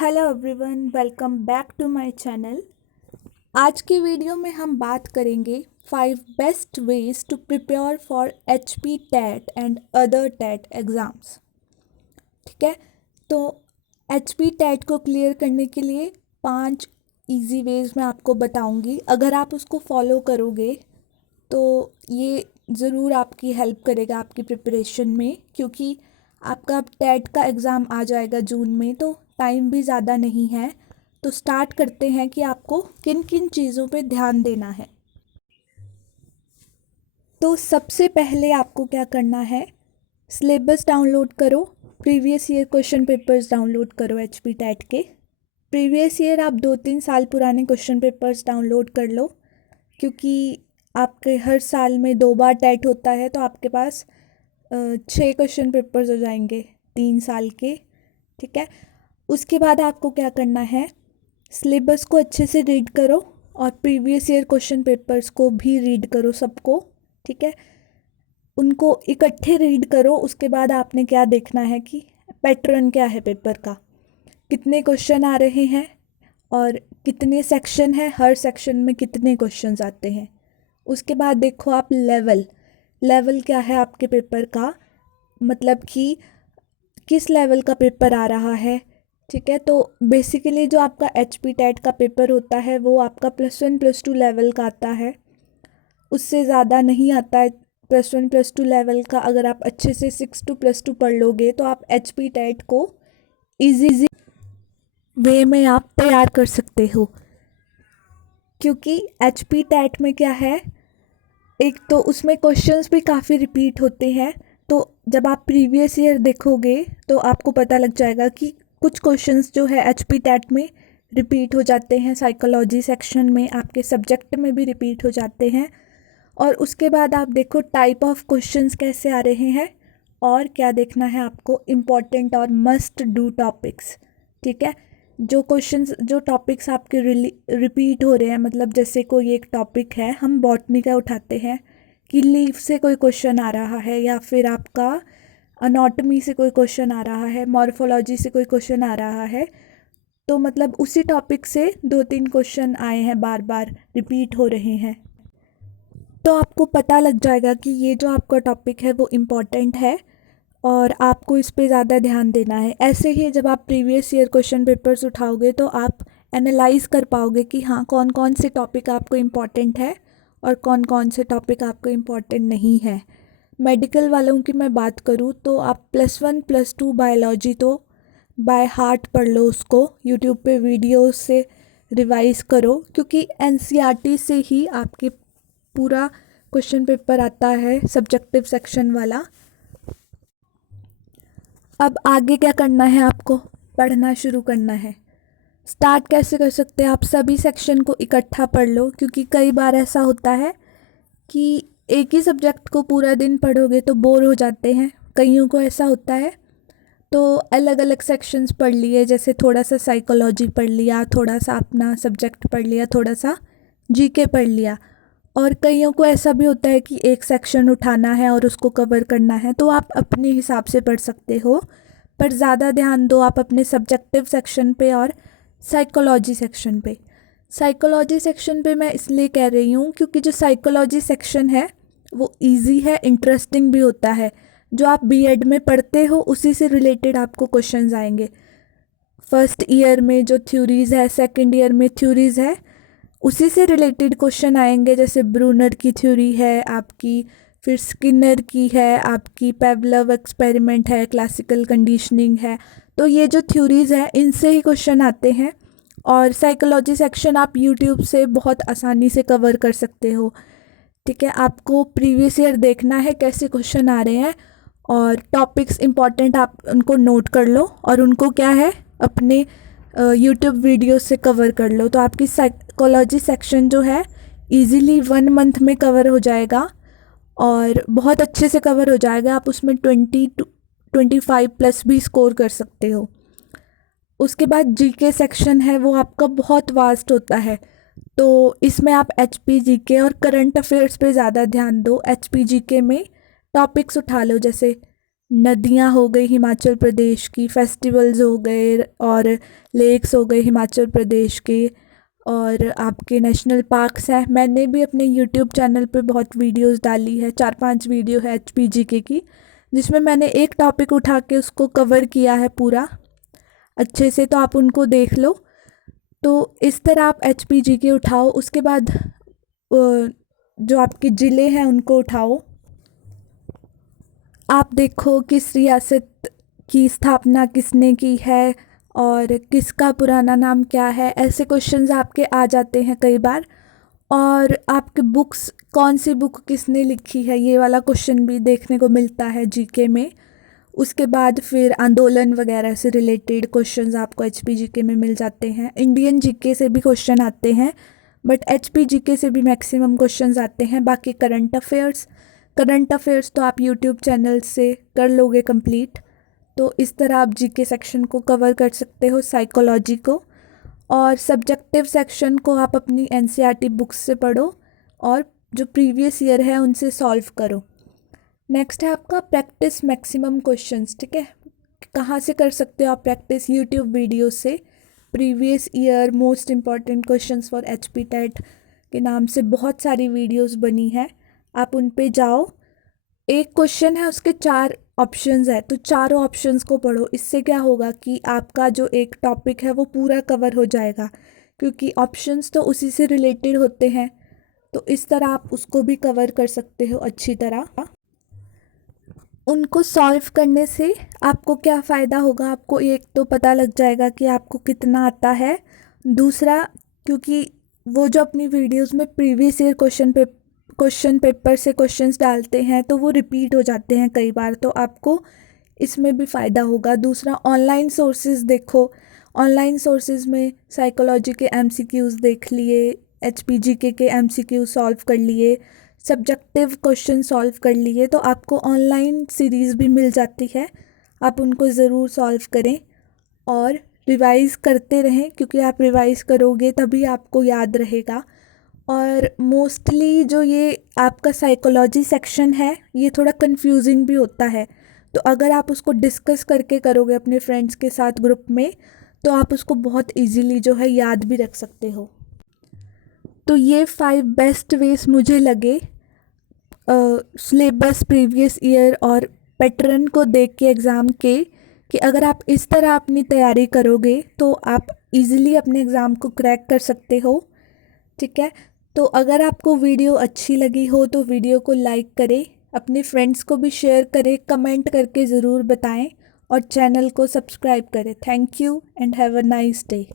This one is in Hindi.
Hello everyone, welcome back to my channel. आज की वीडियो में हम बात करेंगे 5 best ways to prepare for HP TET and other TET exams. ठीक है, तो HP टेट को क्लियर करने के लिए 5 इजी वेज मैं आपको बताऊंगी। अगर आप उसको फॉलो करोगे तो ये ज़रूर आपकी हेल्प करेगा आपकी प्रिपरेशन में, क्योंकि आपका टेट का एग्ज़ाम आ जाएगा जून में, तो टाइम भी ज़्यादा नहीं है। तो स्टार्ट करते हैं कि आपको किन किन चीज़ों पे ध्यान देना है। तो सबसे पहले आपको क्या करना है, सिलेबस डाउनलोड करो, previous year question papers download करो HP टेट के। प्रीवियस ईयर आप 2-3 साल पुराने क्वेश्चन पेपर्स डाउनलोड कर लो, क्योंकि आपके हर साल में 2 बार टेट होता है, तो आपके पास 6 क्वेश्चन पेपर्स हो जाएंगे 3 साल के। ठीक है, उसके बाद आपको क्या करना है, सिलेबस को अच्छे से रीड करो और प्रीवियस ईयर क्वेश्चन पेपर्स को भी रीड करो सबको। ठीक है, उनको इकट्ठे रीड करो। उसके बाद आपने क्या देखना है कि पैटर्न क्या है पेपर का, कितने क्वेश्चन आ रहे हैं और कितने सेक्शन है, हर सेक्शन में कितने क्वेश्चंस आते हैं। उसके बाद देखो आप लेवल क्या है आपके पेपर का, मतलब कि किस लेवल का पेपर आ रहा है। ठीक है, तो बेसिकली जो आपका HP टेट का पेपर होता है वो आपका +1 +2 लेवल का आता है, उससे ज़्यादा नहीं आता है। +1 +2 लेवल का अगर आप अच्छे से 6 to +2 पढ़ लोगे तो आप HP टेट को इजी वे में आप तैयार कर सकते हो। क्योंकि HP टेट में क्या है, एक तो उसमें क्वेश्चंस भी काफ़ी रिपीट होते हैं। तो जब आप प्रीवियस ईयर देखोगे तो आपको पता लग जाएगा कि कुछ क्वेश्चंस जो है HP टेट में रिपीट हो जाते हैं, साइकोलॉजी सेक्शन में, आपके सब्जेक्ट में भी रिपीट हो जाते हैं। और उसके बाद आप देखो टाइप ऑफ क्वेश्चंस कैसे आ रहे हैं, और क्या देखना है आपको, इम्पॉर्टेंट और मस्ट डू टॉपिक्स। ठीक है, जो क्वेश्चंस जो टॉपिक्स आपके रिपीट हो रहे हैं, मतलब जैसे कोई एक टॉपिक है, हम बॉटनी का उठाते हैं कि लीफ से कोई क्वेश्चन आ रहा है, या फिर आपका अनॉटमी से कोई क्वेश्चन आ रहा है, मॉर्फोलॉजी से कोई क्वेश्चन आ रहा है, तो मतलब उसी टॉपिक से 2-3 क्वेश्चन आए हैं, बार बार रिपीट हो रहे हैं, तो आपको पता लग जाएगा कि ये जो आपका टॉपिक है वो इम्पॉर्टेंट है और आपको इस पे ज़्यादा ध्यान देना है। ऐसे ही जब आप प्रीवियस ईयर क्वेश्चन पेपर्स उठाओगे तो आप एनालाइज कर पाओगे कि हाँ, कौन कौन से टॉपिक आपको इम्पॉर्टेंट है और कौन कौन से टॉपिक आपको इम्पॉर्टेंट नहीं है। मेडिकल वालों की मैं बात करूँ तो आप +1 +2 बायोलॉजी तो बाय हार्ट पढ़ लो, उसको यूट्यूब पे वीडियो से रिवाइज़ करो, क्योंकि NCERT से ही आपके पूरा क्वेश्चन पेपर आता है, सब्जेक्टिव सेक्शन वाला। अब आगे क्या करना है, आपको पढ़ना शुरू करना है। स्टार्ट कैसे कर सकते हैं, आप सभी सेक्शन को इकट्ठा पढ़ लो, क्योंकि कई बार ऐसा होता है कि एक ही सब्जेक्ट को पूरा दिन पढ़ोगे तो बोर हो जाते हैं, कईयों को ऐसा होता है। तो अलग अलग सेक्शंस पढ़ लिए, जैसे थोड़ा सा साइकोलॉजी पढ़ लिया, थोड़ा सा अपना सब्जेक्ट पढ़ लिया, थोड़ा सा GK पढ़ लिया। और कईयों को ऐसा भी होता है कि एक सेक्शन उठाना है और उसको कवर करना है, तो आप अपने हिसाब से पढ़ सकते हो, पर ज़्यादा ध्यान दो आप अपने सब्जेक्टिव सेक्शन पे और साइकोलॉजी सेक्शन पे। साइकोलॉजी सेक्शन पे मैं इसलिए कह रही हूँ क्योंकि जो साइकोलॉजी सेक्शन है वो इजी है, इंटरेस्टिंग भी होता है। जो आप B.Ed में पढ़ते हो उसी से रिलेटेड आपको क्वेश्चंस आएंगे। फर्स्ट ईयर में जो थ्योरीज़ है, सेकंड ईयर में थ्योरीज़ है, उसी से रिलेटेड क्वेश्चन आएंगे। जैसे ब्रूनर की थ्योरी है आपकी, फिर स्किनर की है आपकी, पेवलव एक्सपेरिमेंट है, क्लासिकल कंडीशनिंग है। तो ये जो थ्योरीज़ हैं इनसे ही क्वेश्चन आते हैं, और साइकोलॉजी सेक्शन आप यूट्यूब से बहुत आसानी से कवर कर सकते हो। ठीक है, आपको प्रीवियस ईयर देखना है कैसे क्वेश्चन आ रहे हैं, और टॉपिक्स इम्पॉर्टेंट आप उनको नोट कर लो और उनको क्या है अपने यूट्यूब वीडियो से कवर कर लो। तो आपकी साइकोलॉजी सेक्शन जो है इजीली 1 मंथ में कवर हो जाएगा, और बहुत अच्छे से कवर हो जाएगा। आप उसमें 20-25+ भी स्कोर कर सकते हो। उसके बाद GK सेक्शन है, वो आपका बहुत वास्ट होता है, तो इसमें आप HP GK और करंट अफेयर्स पे ज़्यादा ध्यान दो। HP GK में टॉपिक्स उठा लो, जैसे नदियाँ हो गई हिमाचल प्रदेश की, फेस्टिवल्स हो गए और लेक्स हो गए हिमाचल प्रदेश के, और आपके नेशनल पार्क्स हैं। मैंने भी अपने यूट्यूब चैनल पे बहुत वीडियोस डाली है, 4-5 वीडियो है HPGK की, जिसमें मैंने एक टॉपिक उठा के उसको कवर किया है पूरा अच्छे से, तो आप उनको देख लो। तो इस तरह आप HPGK उठाओ। उसके बाद जो आपके ज़िले हैं उनको उठाओ। आप देखो किस रियासत की स्थापना किसने की है और किसका पुराना नाम क्या है, ऐसे क्वेश्चंस आपके आ जाते हैं कई बार। और आपके बुक्स, कौन सी बुक किसने लिखी है, ये वाला क्वेश्चन भी देखने को मिलता है जीके में। उसके बाद फिर आंदोलन वगैरह से रिलेटेड क्वेश्चंस आपको HPGK में मिल जाते हैं। इंडियन जीके से भी क्वेश्चन आते हैं, बट HPGK से भी मैक्सिमम क्वेश्चंस आते हैं। बाकी करंट अफेयर्स तो आप यूट्यूब चैनल से कर लोगे कंप्लीट। तो इस तरह आप जीके सेक्शन को कवर कर सकते हो, साइकोलॉजी को। और सब्जेक्टिव सेक्शन को आप अपनी NCERT बुक्स से पढ़ो और जो प्रीवियस ईयर है उनसे सॉल्व करो। नेक्स्ट है आपका प्रैक्टिस मैक्सिमम क्वेश्चंस। ठीक है, कहाँ से कर सकते हो आप प्रैक्टिस? यूट्यूब वीडियो से। Previous year most important questions for HP TET के नाम से बहुत सारी वीडियोस बनी है, आप उन पे जाओ। एक क्वेश्चन है उसके 4 ऑप्शंस है, तो चारों ऑप्शंस को पढ़ो। इससे क्या होगा कि आपका जो एक टॉपिक है वो पूरा कवर हो जाएगा, क्योंकि ऑप्शंस तो उसी से रिलेटेड होते हैं। तो इस तरह आप उसको भी कवर कर सकते हो अच्छी तरह। उनको सॉल्व करने से आपको क्या फ़ायदा होगा? आपको एक तो पता लग जाएगा कि आपको कितना आता है। दूसरा, क्योंकि वो जो अपनी वीडियोस में प्रीवियस ईयर क्वेश्चन पेपर से क्वेश्चंस डालते हैं तो वो रिपीट हो जाते हैं कई बार, तो आपको इसमें भी फ़ायदा होगा। दूसरा, ऑनलाइन सोर्सेज देखो। ऑनलाइन सोर्सेज में साइकोलॉजी के MCQs देख लिए, HPGK के MCQ सॉल्व कर लिए, सब्जेक्टिव क्वेश्चन सॉल्व कर लिए, तो आपको ऑनलाइन सीरीज़ भी मिल जाती है। आप उनको ज़रूर सॉल्व करें और रिवाइज़ करते रहें, क्योंकि आप रिवाइज़ करोगे तभी आपको याद रहेगा। और मोस्टली जो ये आपका साइकोलॉजी सेक्शन है ये थोड़ा कंफ्यूजिंग भी होता है, तो अगर आप उसको डिस्कस करके करोगे अपने फ्रेंड्स के साथ ग्रुप में, तो आप उसको बहुत इजीली जो है याद भी रख सकते हो। तो ये 5 बेस्ट वेज मुझे लगे सिलेबस, प्रीवियस ईयर और पैटर्न को देख के एग्ज़ाम के, कि अगर आप इस तरह अपनी तैयारी करोगे तो आप इजीली अपने एग्ज़ाम को क्रैक कर सकते हो। ठीक है, तो अगर आपको वीडियो अच्छी लगी हो तो वीडियो को लाइक करें, अपने फ्रेंड्स को भी शेयर करें, कमेंट करके ज़रूर बताएं और चैनल को सब्सक्राइब करें। Thank you and have a nice day.